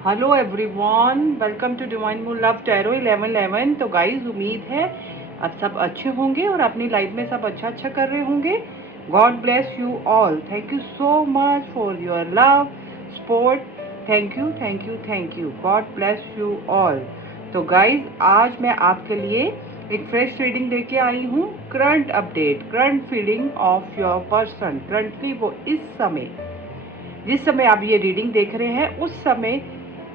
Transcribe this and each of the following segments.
Hello everyone, welcome to Divine Moon Love Tarot 1111। तो guys, उम्मीद है आप सब अच्छे होंगे और अपनी लाइफ में सब अच्छा कर रहे होंगे। God bless you all. Thank you so much for your love support. Thank you thank you thank you. God bless you all. तो गाइस, आज मैं आपके लिए एक फ्रेश रीडिंग लेके आई हूँ। Current update, current feeling of your person. Currently वो इस समय, जिस समय आप ये रीडिंग देख रहे हैं, उस समय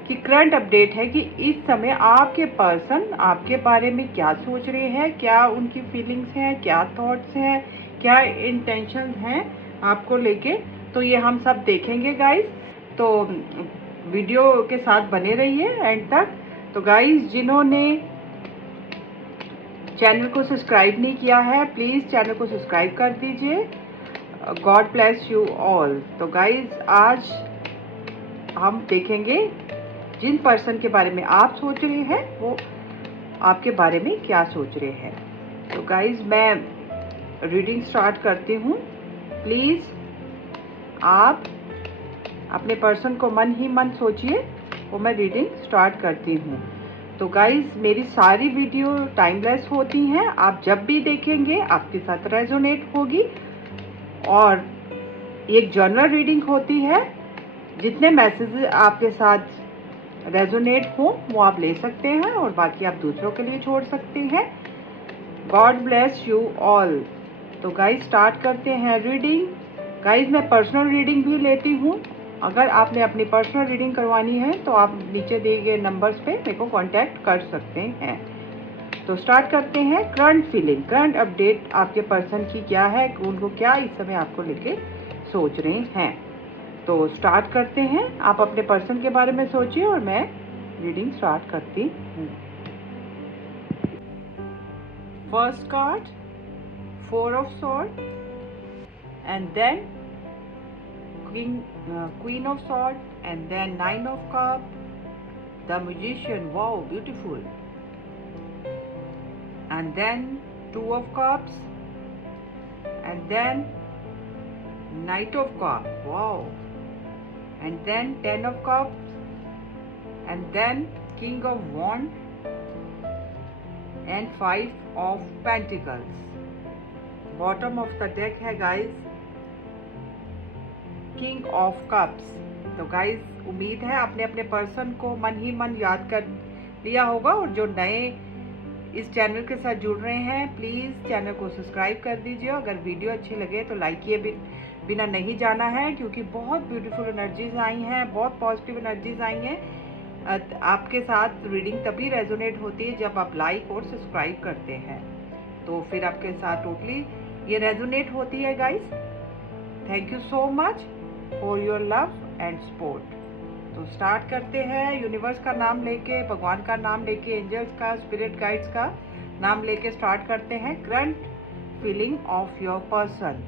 की करंट अपडेट है कि इस समय आपके पर्सन आपके बारे में क्या सोच रहे हैं, क्या उनकी फीलिंग्स हैं, क्या थॉट्स हैं, क्या इंटेंशन हैं आपको लेके। तो ये हम सब देखेंगे गाइस। तो वीडियो के साथ बने रहिए एंड तक। तो गाइस, जिन्होंने चैनल को सब्सक्राइब नहीं किया है, प्लीज़ चैनल को सब्सक्राइब कर दीजिए। God bless you all. तो गाइज, आज हम देखेंगे जिन पर्सन के बारे में आप सोच रहे हैं वो आपके बारे में क्या सोच रहे हैं। तो गाइज, मैं रीडिंग स्टार्ट करती हूँ। प्लीज़ आप अपने पर्सन को मन ही मन सोचिए वो मैं रीडिंग स्टार्ट करती हूँ। तो गाइज, मेरी सारी वीडियो टाइमलेस होती हैं। आप जब भी देखेंगे आपके साथ रेजोनेट होगी। और एक जनरल रीडिंग होती है। जितने मैसेज आपके साथ रेजोनेट हो वो आप ले सकते हैं और बाकी आप दूसरों के लिए छोड़ सकते हैं। God bless you all. तो गाइज, स्टार्ट करते हैं रीडिंग। गाइज, मैं पर्सनल रीडिंग भी लेती हूँ। अगर आपने अपनी पर्सनल रीडिंग करवानी है तो आप नीचे दिए गए नंबर्स पे मेरे को कांटेक्ट कर सकते हैं। तो स्टार्ट करते हैं। करंट फीलिंग, करंट अपडेट आपके पर्सन की क्या है, उनको क्या इस समय आपको लेके सोच रहे हैं। तो स्टार्ट करते हैं। आप अपने पर्सन के बारे में सोचिए और मैं रीडिंग स्टार्ट करती हूँ। First card, 4 of sword and then queen of sword and then 9 of cup, the musician, wow beautiful, and then 2 of cups and then knight of cup, wow, and then 10 of cups and then king of wand and 5 of pentacles. Bottom of the deck है guys king of cups। तो guys, उम्मीद है आपने अपने person को मन ही मन याद कर लिया होगा। और जो नए इस चैनल के साथ जुड़ रहे हैं, प्लीज़ चैनल को सब्सक्राइब कर दीजिए। अगर वीडियो अच्छी लगे तो लाइक किए बिना नहीं जाना है, क्योंकि बहुत ब्यूटीफुल एनर्जीज आई हैं, बहुत पॉजिटिव एनर्जीज आई हैं। आपके साथ रीडिंग तभी रेजोनेट होती है जब आप लाइक और सब्सक्राइब करते हैं, तो फिर आपके साथ टोटली ये रेजोनेट होती है guys. Thank you so much for your love and support. तो स्टार्ट करते हैं। यूनिवर्स का नाम लेके, भगवान का नाम लेके, एंजल्स का, स्पिरिट गाइड्स का नाम लेके स्टार्ट करते हैं। Current feeling of your person.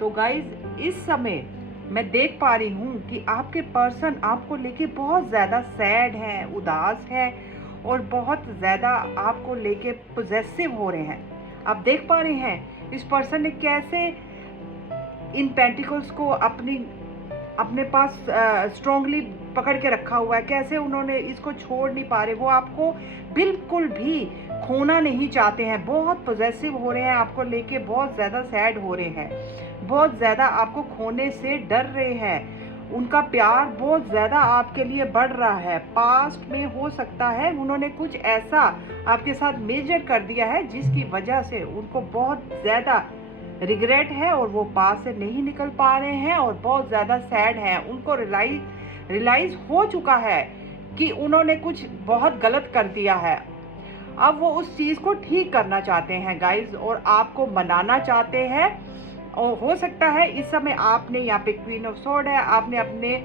तो गाइज, इस समय मैं देख पा रही हूँ कि आपके पर्सन आपको लेके बहुत ज़्यादा सैड हैं, उदास है और बहुत ज़्यादा आपको लेके पोजेसिव हो रहे हैं। आप देख पा रहे हैं इस पर्सन ने कैसे इन पेंटिकल्स को अपने पास स्ट्रॉन्गली पकड़ के रखा हुआ है, कैसे उन्होंने इसको छोड़ नहीं पा रहे। वो आपको बिल्कुल भी खोना नहीं चाहते हैं, बहुत पॉजेसिव हो रहे हैं, आपको लेके बहुत ज़्यादा सैड हो रहे हैं, बहुत ज़्यादा आपको खोने से डर रहे हैं। उनका प्यार बहुत ज़्यादा आपके लिए बढ़ रहा है। पास्ट में हो सकता है उन्होंने कुछ ऐसा आपके साथ मेजर कर दिया है जिसकी वजह से उनको बहुत ज़्यादा रिग्रेट है और वो पास से नहीं निकल पा रहे हैं और बहुत ज़्यादा सैड हैं। उनको रियलाइज हो चुका है कि उन्होंने कुछ बहुत गलत कर दिया है। अब वो उस चीज़ को ठीक करना चाहते हैं गाइज और आपको मनाना चाहते हैं। और हो सकता है इस समय आपने यहाँ पे क्वीन ऑफ सॉर्ड है, आपने अपने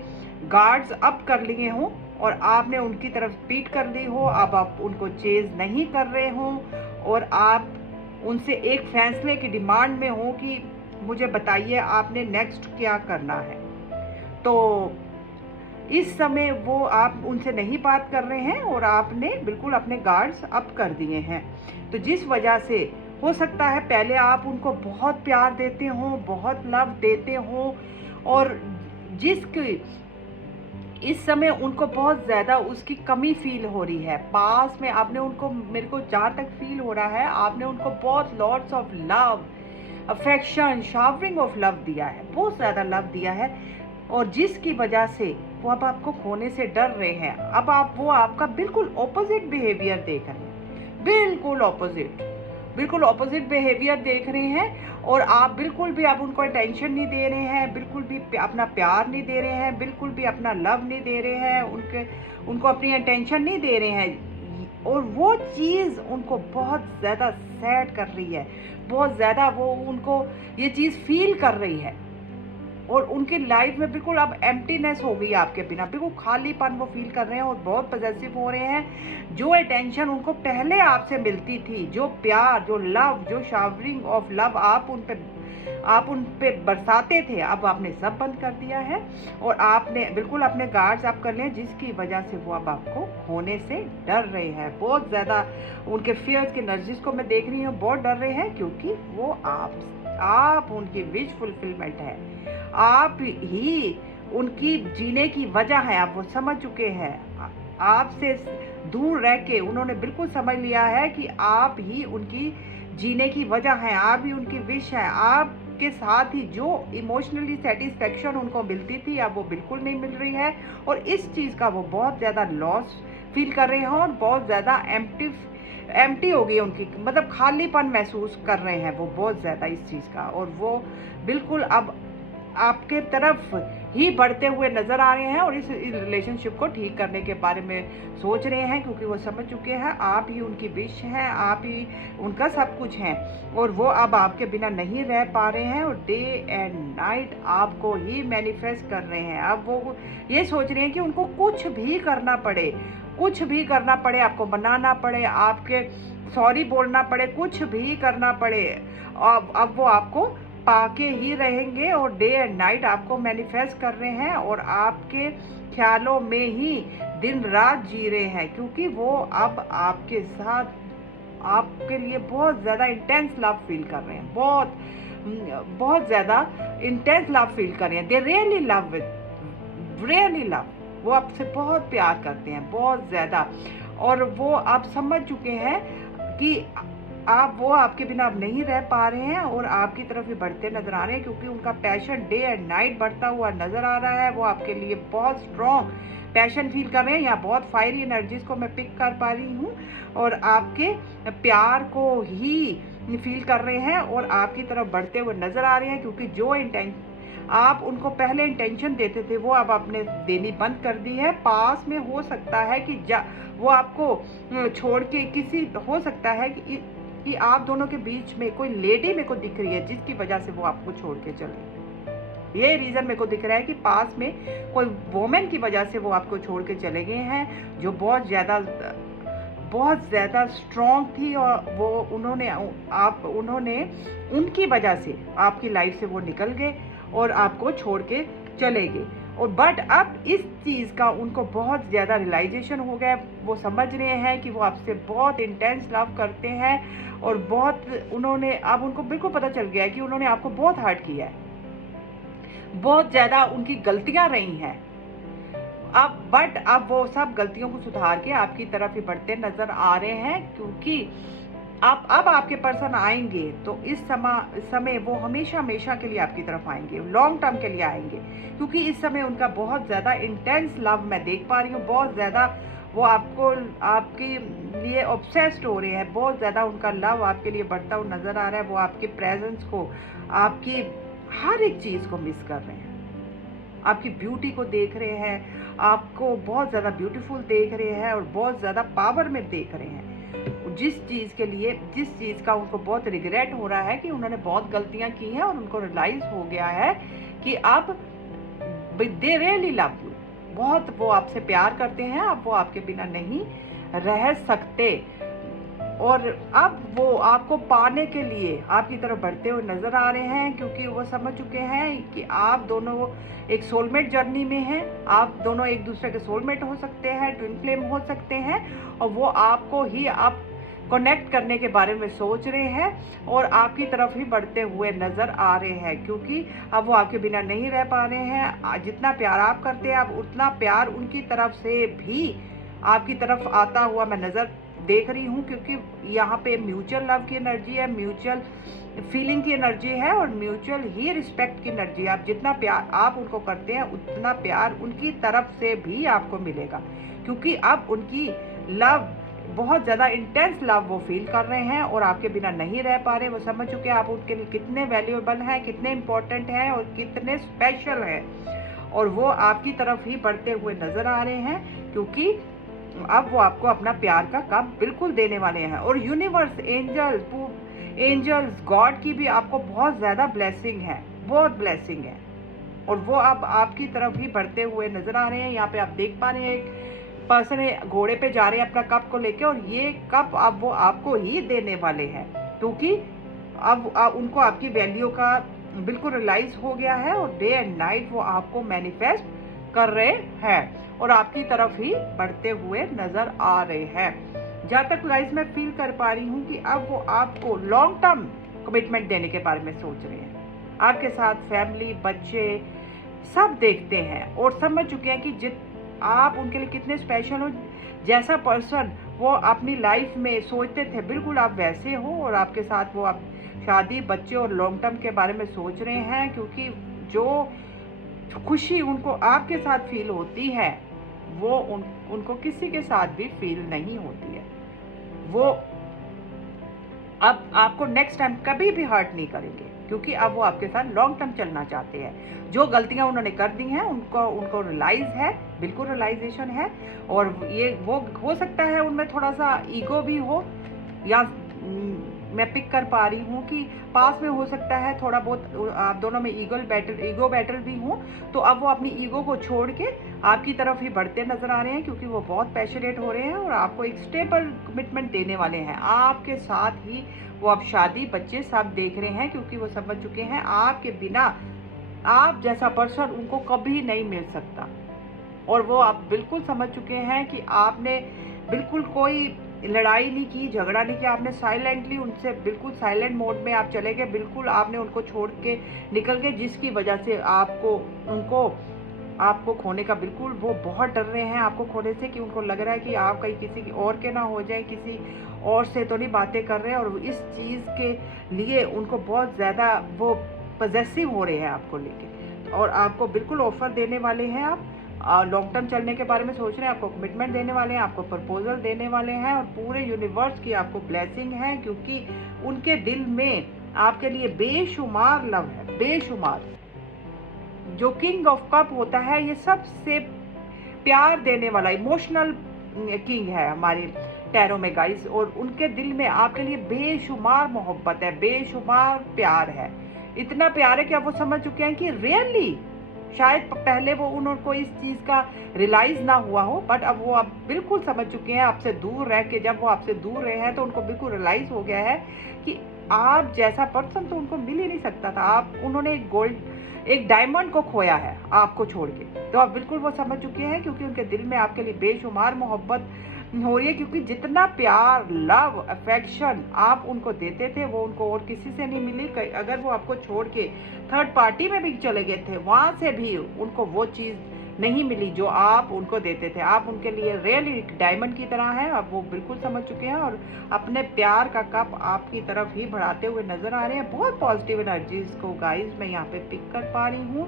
गार्ड्स अप कर लिए हों और आपने उनकी तरफ पीठ कर ली हो। अब आप उनको चेज नहीं कर रहे हों और आप उनसे एक फैसले की डिमांड में हो कि मुझे बताइए आपने नेक्स्ट क्या करना है। तो इस समय वो आप उनसे नहीं बात कर रहे हैं और आपने बिल्कुल अपने गार्ड्स अप कर दिए हैं। तो जिस वजह से हो सकता है पहले आप उनको बहुत प्यार देते हो, बहुत लव देते हो और जिसकी इस समय उनको बहुत ज़्यादा उसकी कमी फील हो रही है। पास में आपने उनको, मेरे को जहाँ तक फील हो रहा है, आपने उनको बहुत lots of love, affection, showering of love दिया है, बहुत ज़्यादा लव दिया है, और जिसकी वजह से वो अब आपको खोने से डर रहे हैं। अब वो आपका बिल्कुल ऑपोजिट बिहेवियर देख रहे हैं, बिल्कुल ऑपोजिट बिहेवियर देख रहे हैं, और आप बिल्कुल भी आप उनको अटेंशन नहीं दे रहे हैं, बिल्कुल भी अपना प्यार नहीं दे रहे हैं, बिल्कुल भी अपना लव नहीं दे रहे हैं, उनको अपनी अटेंशन नहीं दे रहे हैं, और वो चीज़ उनको बहुत ज़्यादा सैड कर रही है, बहुत ज़्यादा वो उनको ये चीज़ फील कर रही है, और उनकी लाइफ में बिल्कुल अब एम्प्टीनेस हो गई है आपके बिना, बिल्कुल खालीपन वो फील कर रहे हैं, और बहुत पॉजेसिव हो रहे हैं। जो अटेंशन उनको पहले आपसे मिलती थी, जो प्यार, जो लव, जो शावरिंग ऑफ लव आप उन पे बरसाते थे, अब आपने सब बंद कर दिया है, और आपने बिल्कुल अपने गार्ड्स आप कर लें, जिसकी वजह से वो अब आपको खोने से डर रहे हैं। बहुत ज़्यादा उनके फियर्स की एनर्जीज को मैं देख रही हूँ, बहुत डर रहे हैं, क्योंकि वो आप उनकी विश फुलफिलमेंट है, आप ही उनकी जीने की वजह है। आप वो समझ चुके हैं, आपसे दूर रह के उन्होंने बिल्कुल समझ लिया है कि आप ही उनकी जीने की वजह है, आप ही उनकी विश है। आपके साथ ही जो इमोशनली सेटिस्फेक्शन उनको मिलती थी, अब वो बिल्कुल नहीं मिल रही है, और इस चीज़ का वो बहुत ज़्यादा लॉस फील कर रहे हैं, और बहुत ज़्यादा एम्प्टी हो गई उनकी, मतलब खालीपन महसूस कर रहे हैं वो बहुत ज़्यादा इस चीज़ का, और वो बिल्कुल अब आपके तरफ ही बढ़ते हुए नज़र आ रहे हैं, और इस रिलेशनशिप को ठीक करने के बारे में सोच रहे हैं, क्योंकि वो समझ चुके हैं आप ही उनकी विश हैं, आप ही उनका सब कुछ हैं, और वो अब आपके बिना नहीं रह पा रहे हैं, और डे एंड नाइट आपको ही मैनिफेस्ट कर रहे हैं। अब वो ये सोच रहे हैं कि उनको कुछ भी करना पड़े, आपको बनाना पड़े, आपके सॉरी बोलना पड़े, कुछ भी करना पड़े, अब वो आपको पाके ही रहेंगे, और डे एंड नाइट आपको मैनिफेस्ट कर रहे हैं, और आपके ख्यालों में ही दिन रात जी रहे हैं, क्योंकि वो अब आपके साथ आपके लिए बहुत ज़्यादा इंटेंस लव फील कर रहे हैं, बहुत ज़्यादा इंटेंस लव फील कर रहे हैं। दे रियली लव, वो आपसे बहुत प्यार करते हैं, बहुत ज़्यादा, और वो आप समझ चुके हैं कि वो आपके बिना अब नहीं रह पा रहे हैं, और आपकी तरफ ही बढ़ते नजर आ रहे हैं, क्योंकि उनका पैशन डे एंड नाइट बढ़ता हुआ नजर आ रहा है। वो आपके लिए बहुत स्ट्रॉन्ग पैशन फील कर रहे हैं, यहाँ बहुत फायरी एनर्जीज को मैं पिक कर पा रही हूँ, और आपके प्यार को ही फील कर रहे हैं, और आपकी तरफ बढ़ते हुए नजर आ रहे हैं, क्योंकि जो आप उनको पहले इंटेंशन देते थे, वो अब आपने देनी बंद कर दी है। पास में हो सकता है कि वो आपको छोड़ के हो सकता है कि आप दोनों के बीच में कोई लेडी मेरे को दिख रही है, जिसकी वजह से वो आपको छोड़ के चले। ये रीज़न मेरे को दिख रहा है कि पास में कोई वोमेन की वजह से वो आपको छोड़ के चले गए हैं, जो बहुत ज़्यादा स्ट्रॉन्ग थी, और वो उन्होंने उनकी वजह से आपकी लाइफ से वो निकल गए और आपको छोड़ के चले गए। और बट अब इस चीज़ का उनको बहुत ज़्यादा रियलाइजेशन हो गया, वो समझ रहे हैं कि वो आपसे बहुत इंटेंस लव करते हैं, और अब उनको बिल्कुल पता चल गया है कि उन्होंने आपको बहुत हर्ट किया है, बहुत ज़्यादा उनकी गलतियां रही हैं। अब वो सब गलतियों को सुधार के आपकी तरफ ही बढ़ते नज़र आ रहे हैं, क्योंकि अब आपके पर्सन आएंगे तो इस समय वो हमेशा के लिए आपकी तरफ आएंगे, लॉन्ग टर्म के लिए आएंगे, क्योंकि इस समय उनका बहुत ज़्यादा इंटेंस लव मैं देख पा रही हूँ, बहुत ज़्यादा वो आपके लिए ऑब्सेस्ड हो रहे हैं, बहुत ज़्यादा उनका लव आपके लिए बढ़ता हुआ नज़र आ रहा है। वो आपके प्रेजेंस को, आपकी हर एक चीज़ को मिस कर रहे हैं, आपकी ब्यूटी को देख रहे हैं, आपको बहुत ज़्यादा ब्यूटीफुल देख रहे हैं, और बहुत ज़्यादा पावर में देख रहे हैं। जिस चीज़ का उनको बहुत रिग्रेट हो रहा है कि उन्होंने बहुत गलतियां की हैं, और उनको रियलाइज हो गया है कि अब दे रियली लव यू, बहुत वो आपसे प्यार करते हैं, अब वो आपके बिना नहीं रह सकते, और अब वो आपको पाने के लिए आपकी तरफ बढ़ते हुए नज़र आ रहे हैं, क्योंकि वो समझ चुके हैं कि आप दोनों एक सोलमेट जर्नी में हैं, आप दोनों एक दूसरे के सोलमेट हो सकते हैं, ट्विन फ्लेम हो सकते हैं, और वो आपको ही अब कनेक्ट करने के बारे में सोच रहे हैं और आपकी तरफ ही बढ़ते हुए नज़र आ रहे हैं, क्योंकि अब वो आपके बिना नहीं रह पा रहे हैं। जितना प्यार आप करते हैं, अब उतना प्यार उनकी तरफ से भी आपकी तरफ आता हुआ मैं नज़र देख रही हूँ, क्योंकि यहाँ पे म्यूचुअल लव की एनर्जी है, म्यूचुअल फीलिंग की एनर्जी है और म्यूचुअल ही रिस्पेक्ट की एनर्जी है। आप जितना प्यार आप उनको करते हैं, उतना प्यार उनकी तरफ से भी आपको मिलेगा, क्योंकि अब उनकी लव बहुत ज़्यादा इंटेंस लव वो फील कर रहे हैं और आपके बिना नहीं रह पा रहे। वो समझ चुके हैं आप उनके लिए कितने वैल्यूएबल हैं, कितने इम्पोर्टेंट हैं और कितने स्पेशल हैं, और वो आपकी तरफ ही बढ़ते हुए नज़र आ रहे हैं, क्योंकि अब वो आपको अपना प्यार का कप बिल्कुल देने वाले हैं। और यूनिवर्स, एंजल्स, गॉड की भी आपको बहुत ज़्यादा ब्लेसिंग है, बहुत ब्लेसिंग है, और वो अब आपकी तरफ ही बढ़ते हुए नज़र आ रहे हैं। यहाँ पे आप देख पा रहे हैं एक पर्सन घोड़े पे जा रहे हैं अपना कप को लेके, और ये कप अब वो आपको ही देने वाले हैं, क्योंकि अब उनको आपकी वैल्यू का बिल्कुल रियलाइज हो गया है और डे एंड नाइट वो आपको मैनिफेस्ट कर रहे हैं और आपकी तरफ ही बढ़ते हुए नज़र आ रहे हैं। जहाँ तक गाइस मैं फील कर पा रही हूँ कि अब वो आपको लॉन्ग टर्म कमिटमेंट देने के बारे में सोच रहे हैं। आपके साथ फैमिली, बच्चे सब देखते हैं और समझ चुके हैं कि आप उनके लिए कितने स्पेशल हो। जैसा पर्सन वो अपनी लाइफ में सोचते थे, बिल्कुल आप वैसे हो, और आपके साथ वो आप शादी, बच्चे और लॉन्ग टर्म के बारे में सोच रहे हैं, क्योंकि जो खुशी उनको आपके साथ फील होती है वो उनको किसी के साथ भी फील नहीं होती है। वो अब आपको नेक्स्ट टाइम कभी भी हर्ट नहीं करेंगे, क्योंकि अब वो आपके साथ लॉन्ग टर्म चलना चाहते हैं। जो गलतियां उन्होंने कर दी हैं उनको रियलाइज है, बिल्कुल रियलाइजेशन है, और ये वो हो सकता है उनमें थोड़ा सा ईगो भी हो, या मैं पिक कर पा रही हूँ कि पास में हो सकता है थोड़ा बहुत आप दोनों में ईगो बैटल भी हो। तो अब वो अपनी ईगो को छोड़ के आपकी तरफ ही बढ़ते नजर आ रहे हैं, क्योंकि वो बहुत पैशनेट हो रहे हैं और आपको एक स्टेबल कमिटमेंट देने वाले हैं। आपके साथ ही वो अब शादी, बच्चे सब देख रहे हैं, क्योंकि वो समझ चुके हैं आपके बिना आप जैसा पर्सन उनको कभी नहीं मिल सकता। और वो आप बिल्कुल समझ चुके हैं कि आपने बिल्कुल कोई लड़ाई नहीं की, झगड़ा नहीं किया, आपने साइलेंटली उनसे बिल्कुल साइलेंट मोड में आप चले गए, बिल्कुल आपने उनको छोड़ के निकल गए, जिसकी वजह से आपको खोने का बिल्कुल वो बहुत डर रहे हैं आपको खोने से, कि उनको लग रहा है कि आप कहीं किसी और के ना हो जाए, किसी और से तो नहीं बातें कर रहे हैं, और इस चीज़ के लिए उनको बहुत ज़्यादा वो पॉजेसिव हो रहे हैं आपको लेके, और आपको बिल्कुल ऑफर देने वाले हैं। आप लॉन्ग टर्म चलने के बारे में सोच रहे हैं, आपको कमिटमेंट देने वाले हैं, आपको प्रपोजल देने वाले हैं, और पूरे यूनिवर्स की आपको ब्लेसिंग है, क्योंकि उनके दिल में आपके लिए बेशुमार लव है, बेशुमार। जो किंग ऑफ कप होता है, ये सबसे प्यार देने वाला इमोशनल किंग है हमारे टैरो में गाइस, और उनके दिल में आपके लिए बेशुमार मोहब्बत है, बेशुमार प्यार है। इतना प्यार है कि आप वो समझ चुके हैं कि रियली शायद पहले वो उनको इस चीज़ का रियलाइज ना हुआ हो, बट अब वो आप बिल्कुल समझ चुके हैं। आपसे दूर रह के जब वो आपसे दूर रहे हैं तो उनको बिल्कुल रियलाइज हो गया है कि आप जैसा पर्सन तो उनको मिल ही नहीं सकता था। उन्होंने एक डायमंड को खोया है आपको छोड़ के, तो आप बिल्कुल वो समझ चुके हैं, क्योंकि उनके दिल में आपके लिए बेशुमार मोहब्बत हो रही है, क्योंकि जितना प्यार, लव, अफेक्शन आप उनको देते थे वो उनको और किसी से नहीं मिली। अगर वो आपको छोड़ के थर्ड पार्टी में भी चले गए थे, वहाँ से भी उनको वो चीज़ नहीं मिली जो आप उनको देते थे। आप उनके लिए रियली डायमंड की तरह हैं, अब वो बिल्कुल समझ चुके हैं और अपने प्यार का कप आपकी तरफ ही बढ़ाते हुए नजर आ रहे हैं। बहुत पॉजिटिव एनर्जीज को गाइस मैं यहाँ पे पिक कर पा रही हूँ।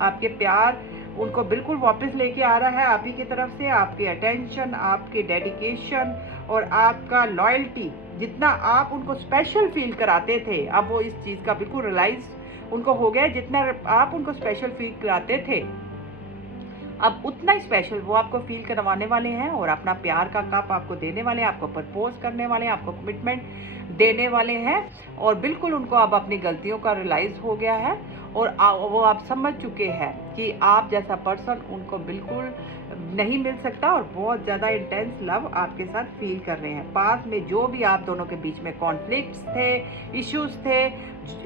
आपके प्यार उनको बिल्कुल वापस लेके आ रहा है आप ही की तरफ से। आपकी अटेंशन, आपकी डेडिकेशन और आपका लॉयल्टी, जितना आप उनको स्पेशल फील कराते थे, अब वो इस चीज़ का बिल्कुल रियलाइज उनको हो गया। जितना आप उनको स्पेशल फील कराते थे, अब उतना ही स्पेशल वो आपको फील करवाने वाले हैं और अपना प्यार का कप आपको देने वाले हैं, आपको प्रपोज करने वाले हैं, आपको कमिटमेंट देने वाले हैं। और बिल्कुल उनको अब अपनी गलतियों का रियलाइज हो गया है और वो आप समझ चुके हैं कि आप जैसा पर्सन उनको बिल्कुल नहीं मिल सकता और बहुत ज़्यादा इंटेंस लव आपके साथ फील कर रहे हैं। पास में जो भी आप दोनों के बीच में कॉन्फ्लिक्ट्स थे, इश्यूज थे,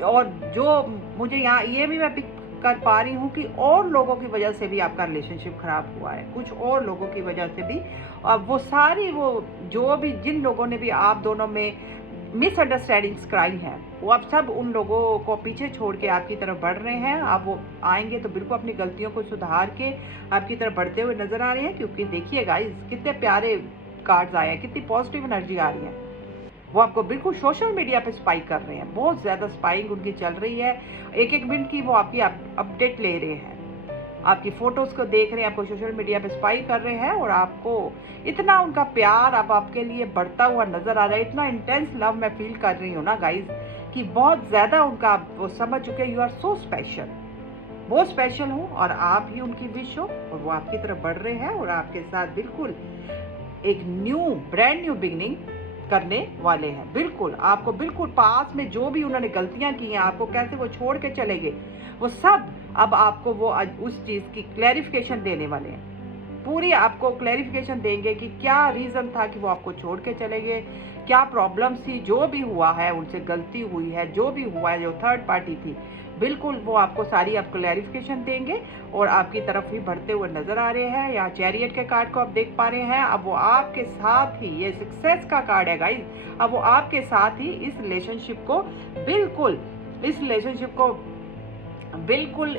और जो मुझे यहाँ ये भी मैं पिक कर पा रही हूँ कि और लोगों की वजह से भी आपका रिलेशनशिप खराब हुआ है, कुछ और लोगों की वजह से भी। अब वो सारी वो जो भी जिन लोगों ने भी आप दोनों में मिसअंडरस्टैंडिंग्स कराई हैं, वो अब सब उन लोगों को पीछे छोड़ के आपकी तरफ बढ़ रहे हैं। अब वो आएंगे तो बिल्कुल अपनी गलतियों को सुधार के आपकी तरफ बढ़ते हुए नजर आ रहे हैं। क्योंकि देखिए गाइस, कितने प्यारे कार्ड्स आए हैं, कितनी पॉजिटिव एनर्जी आ रही है। वो आपको बिल्कुल सोशल मीडिया पे स्पाई कर रहे हैं, बहुत ज़्यादा स्पाइंग उनकी चल रही है। एक एक मिनट की वो आपकी अपडेट ले रहे हैं, आपकी फ़ोटोज़ को देख रहे हैं, आपको सोशल मीडिया पे स्पाई कर रहे हैं। और आपको इतना उनका प्यार अब आपके लिए बढ़ता हुआ नज़र आ रहा है, इतना इंटेंस लव मैं फील कर रही हूँ ना गाइज, कि बहुत ज़्यादा उनका वो समझ चुके हैं, यू आर सो स्पेशल, बहुत स्पेशल हूँ और आप ही उनकी विश हो। और वो आपकी तरफ बढ़ रहे हैं और आपके साथ बिल्कुल एक ब्रांड न्यू बिगनिंग करने वाले हैं। बिल्कुल आपको बिल्कुल पास में जो भी उन्होंने गलतियां की हैं, आपको कैसे वो छोड़ के चले गए, वो सब अब आपको वो उस चीज़ की क्लैरिफिकेशन देने वाले हैं। पूरी आपको क्लैरिफिकेशन देंगे कि क्या रीज़न था कि वो आपको छोड़ के चले गए, क्या प्रॉब्लम्स थी, जो भी हुआ है उनसे गलती हुई है, जो भी हुआ है, जो थर्ड पार्टी थी, बिल्कुल वो आपको सारी आप क्लैरिफिकेशन देंगे और आपकी तरफ ही बढ़ते हुए नजर आ रहे हैं। यहाँ चैरियट के कार्ड को आप देख पा रहे हैं। अब वो आपके साथ ही, ये सक्सेस का कार्ड है गाइस, अब वो आपके साथ ही इस रिलेशनशिप को बिल्कुल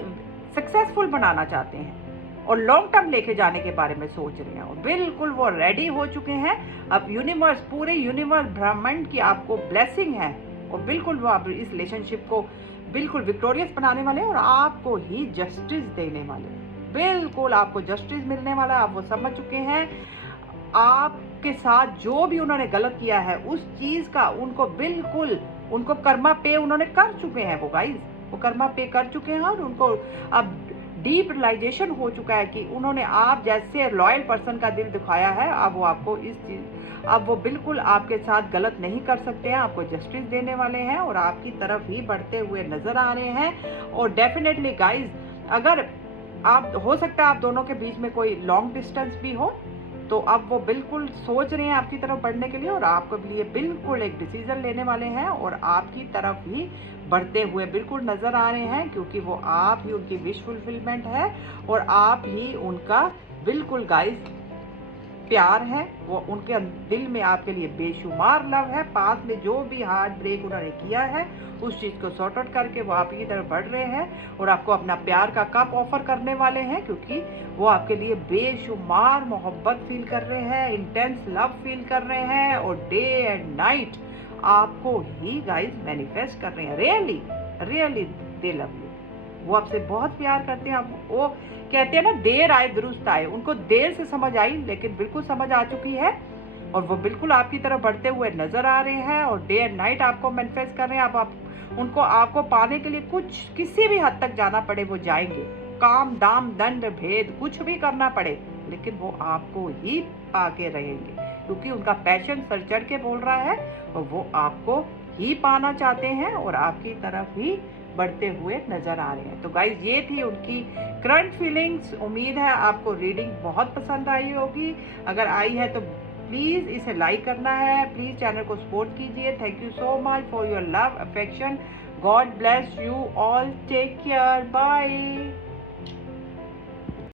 सक्सेसफुल बनाना चाहते हैं और लॉन्ग टर्म लेके जाने के बारे में सोच रहे हैं। और बिल्कुल वो रेडी हो चुके हैं। अब यूनिवर्स, पूरे यूनिवर्स, ब्रह्मांड की आपको ब्लेसिंग है और बिल्कुल वो आप इस रिलेशनशिप को बिल्कुल विक्टोरियस बनाने वाले हैं और आपको ही जस्टिस देने वाले हैं। बिल्कुल आपको जस्टिस मिलने वाला है। आप वो समझ चुके हैं आपके साथ जो भी उन्होंने गलत किया है उस चीज का उनको कर्मा पे उन्होंने कर चुके हैं। वो गाइस, वो कर्मा पे कर चुके हैं और उनको अब डीप रियलाइजेशन हो चुका है कि उन्होंने आप जैसे लॉयल पर्सन का दिल दिखाया है। अब वो आपको अब वो बिल्कुल आपके साथ गलत नहीं कर सकते हैं, आपको जस्टिस देने वाले हैं और आपकी तरफ ही बढ़ते हुए नजर आ रहे हैं। और डेफिनेटली गाइज, अगर आप हो सकता है आप दोनों के बीच में कोई लॉन्ग डिस्टेंस भी हो, तो अब वो बिल्कुल सोच रहे हैं आपकी तरफ बढ़ने के लिए और आपके लिए बिल्कुल एक डिसीजन लेने वाले हैं और आपकी तरफ ही बढ़ते हुए बिल्कुल नजर आ रहे हैं। क्योंकि वो आप ही उनकी विश फुलफिलमेंट है और आप ही उनका बिल्कुल गाइस प्यार है। वो उनके दिल में आपके लिए बेशुमार लव है। पास में जो भी हार्ट ब्रेक उन्होंने किया है उस चीज़ को सॉर्ट आउट करके वो आप की तरफ बढ़ रहे हैं और आपको अपना प्यार का कप ऑफर करने वाले हैं। क्योंकि वो आपके लिए बेशुमार मोहब्बत फील कर रहे हैं, इंटेंस लव फील कर रहे हैं और डे एंड नाइट आपको ही गाइस मैनिफेस्ट कर रहे हैं। Really they love you. वो आपसे बहुत प्यार करते हैं। वो कहते हैं ना, देर आए दुरुस्त आए। उनको देर से समझ आई लेकिन बिल्कुल समझ आ चुकी है और वो बिल्कुल आपकी तरफ बढ़ते हुए नजर आ रहे हैं और डे एंड नाइट आपको मैनिफेस्ट कर रहे हैं। आप उनको आपको पाने के लिए किसी भी हद तक जाना पड़े वो जाएंगे, काम दाम दंड भेद कुछ भी करना पड़े, लेकिन वो आपको ही पाके रहेंगे। क्योंकि उनका पैशन सर चढ़ के बोल रहा है और वो आपको ही पाना चाहते हैं और आपकी तरफ ही बढ़ते हुए नजर आ रहे हैं। तो गाइज, ये थी उनकी करंट फीलिंग्स। उम्मीद है आपको रीडिंग बहुत पसंद आई होगी। अगर आई है तो प्लीज़ इसे लाइक करना है, प्लीज़ चैनल को सपोर्ट कीजिए। Thank you so much for your love, affection. God bless you all, take care, bye.